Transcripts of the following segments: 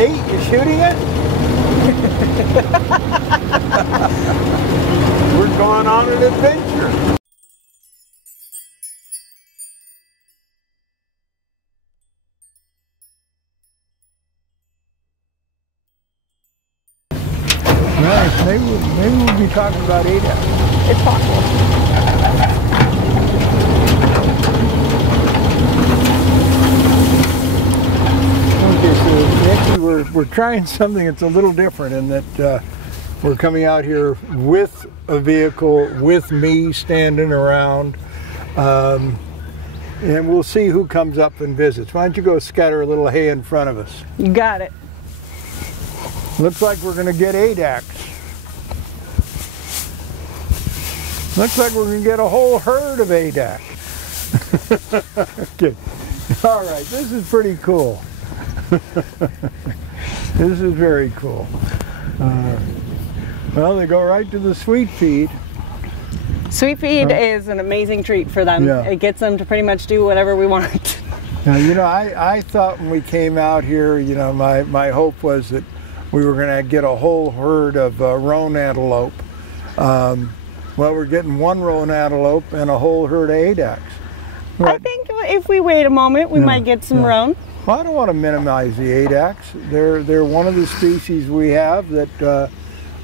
Nate, you shooting it? We're going on an adventure. Right, maybe we'll be talking about Addax. It's possible. Okay, so actually we're trying something that's a little different in that we're coming out here with a vehicle, with me standing around, and we'll see who comes up and visits. Why don't you go scatter a little hay in front of us? You got it. Looks like we're going to get Addax. Looks like we're going to get a whole herd of Addax. Okay. All right, this is pretty cool. This is very cool. Well, they go right to the sweet feed. Sweet feed is an amazing treat for them. Yeah. It gets them to pretty much do whatever we want. Now, you know, I thought when we came out here, you know, my hope was that we were going to get a whole herd of roan antelope. Well, we're getting one roan antelope and a whole herd of Addax. But, I think if we wait a moment, we might get some roan. Well, I don't want to minimize the Addax. They're one of the species we have that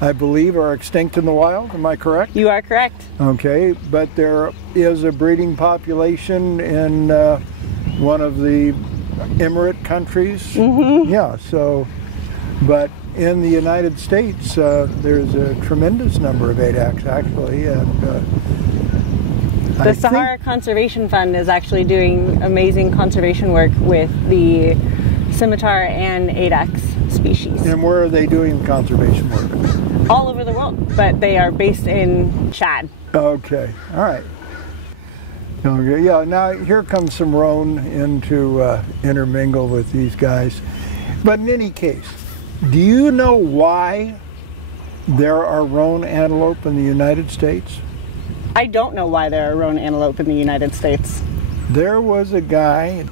I believe are extinct in the wild. Am I correct? You are correct. Okay, but there is a breeding population in one of the Emirate countries. Mm-hmm. Yeah, so, but in the United States, there's a tremendous number of Addax actually, and the Sahara Conservation Fund is actually doing amazing conservation work with the scimitar and Addax species. And where are they doing conservation work? All over the world, but they are based in Chad. Okay, all right. Okay, yeah, now here comes some roan in to intermingle with these guys. But in any case, do you know why there are roan antelope in the United States? I don't know why there are roan antelope in the United States. There was a guy,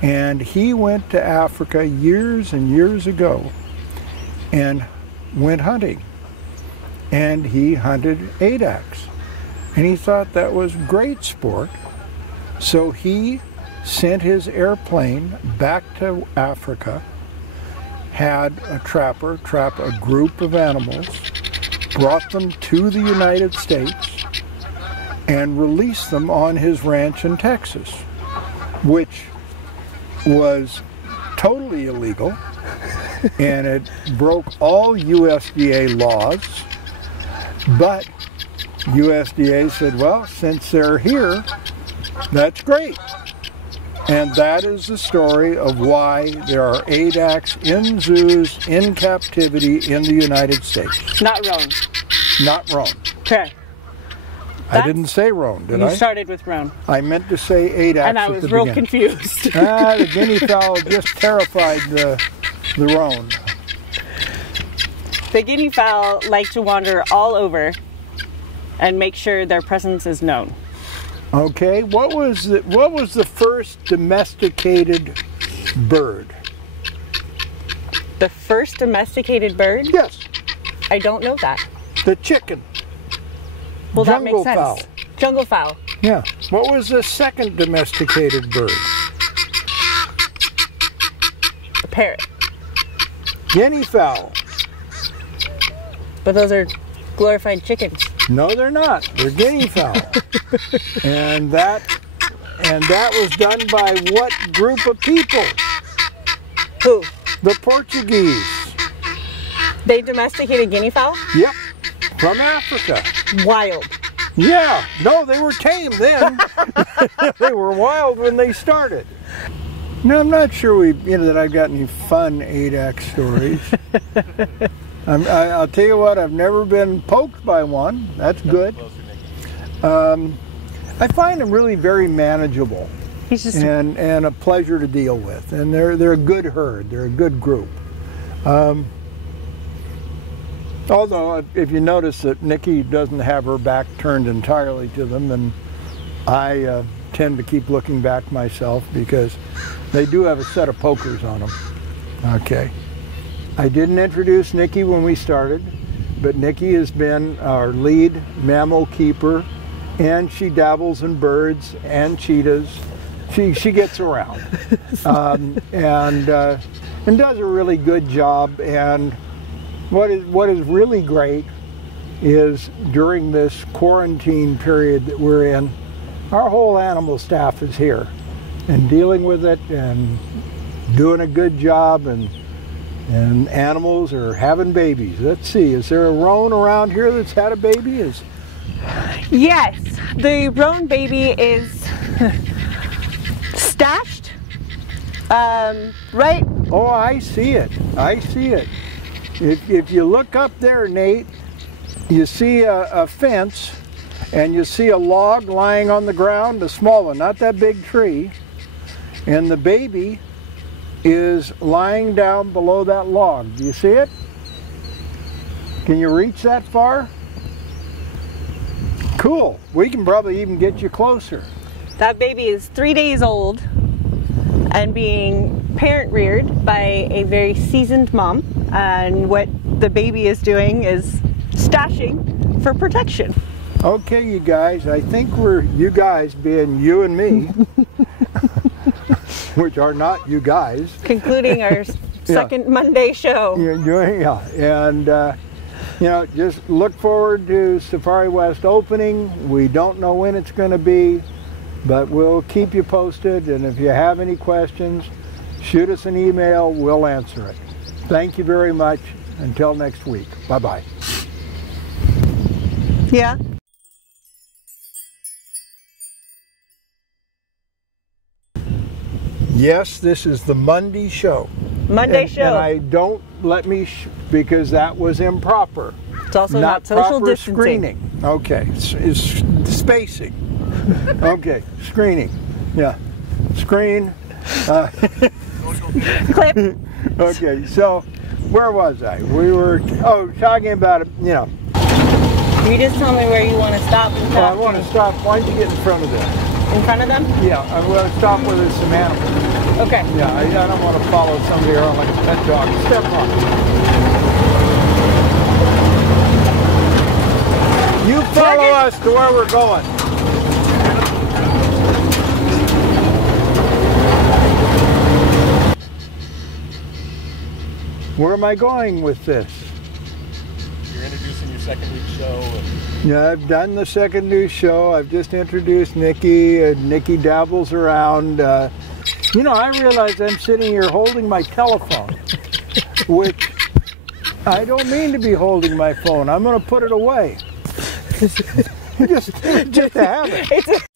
and he went to Africa years and years ago and went hunting. And he hunted Addax. And he thought that was great sport. So he sent his airplane back to Africa, had a trapper trap a group of animals, brought them to the United States, and released them on his ranch in Texas, which was totally illegal, and it broke all USDA laws, but USDA said, well, since they're here, that's great. And that is the story of why there are Addax in zoos in captivity in the United States. Not roan. Not roan. Okay. I didn't say roan, did I? You started with roan. I meant to say Addax. And I was real confused. The guinea fowl just terrified the roan. The guinea fowl like to wander all over and make sure their presence is known. Okay, what was the first domesticated bird? The first domesticated bird? Yes. I don't know that. The chicken. Well, that makes Jungle sense. fowl. Jungle fowl. Yeah. What was the second domesticated bird? A parrot. Guinea fowl. But those are glorified chickens. No, they're not. They're guinea fowl. and that was done by what group of people? Who? The Portuguese. They domesticated guinea fowl? Yep. From Africa. Wild. Yeah. No, they were tame then. They were wild when they started. No, I'm not sure that I've got any fun Addax stories. I'll tell you what, I've never been poked by one. That's good. I find them really very manageable. He's just and a pleasure to deal with. And they're a good herd. They're a good group. Although, if you notice that Nikki doesn't have her back turned entirely to them, and I tend to keep looking back myself because they do have a set of pokers on them. Okay. I didn't introduce Nikki when we started, but Nikki has been our lead mammal keeper, and she dabbles in birds and cheetahs. She gets around, and does a really good job. And what is really great is during this quarantine period that we're in, our whole animal staff is here and dealing with it and doing a good job, and animals are having babies. Let's see, is there a roan around here that's had a baby? Yes, the roan baby is stashed, right? Oh, I see it. I see it. If you look up there, Nate, you see a fence, and you see a log lying on the ground, a small one, not that big tree, and the baby is lying down below that log. Do you see it? Can you reach that far? Cool. We can probably even get you closer. That baby is 3 days old and being parent reared by a very seasoned mom, and what the baby is doing is stashing for protection. Okay, you guys, I think you guys being you and me, which are not you guys. Concluding our second Monday show. Yeah, and just look forward to Safari West opening. We don't know when it's going to be, but we'll keep you posted, and if you have any questions, shoot us an email, we'll answer it. Thank you very much. Until next week. Bye-bye. Yeah. Yes, this is the Monday show. Monday show. And I don't let me, because that was improper. It's also not social distancing. Screening. Okay, it's spacing. Okay, screening. Yeah, screen. Clip. Okay, so where was I? We were talking about it. You just tell me where you want to stop and talk. I want to stop. Why don't you get in front of them? In front of them? Yeah, I'm going to stop where there's some animals. Okay. Yeah, I don't want to follow somebody around like a pet dog. Step on. You follow us to where we're going. Where am I going with this? You're introducing your second week show. Yeah, I've done the second news show. I've just introduced Nikki, and Nikki dabbles around. I realize I'm sitting here holding my telephone, which I don't mean to be holding my phone. I'm going to put it away. just to have it.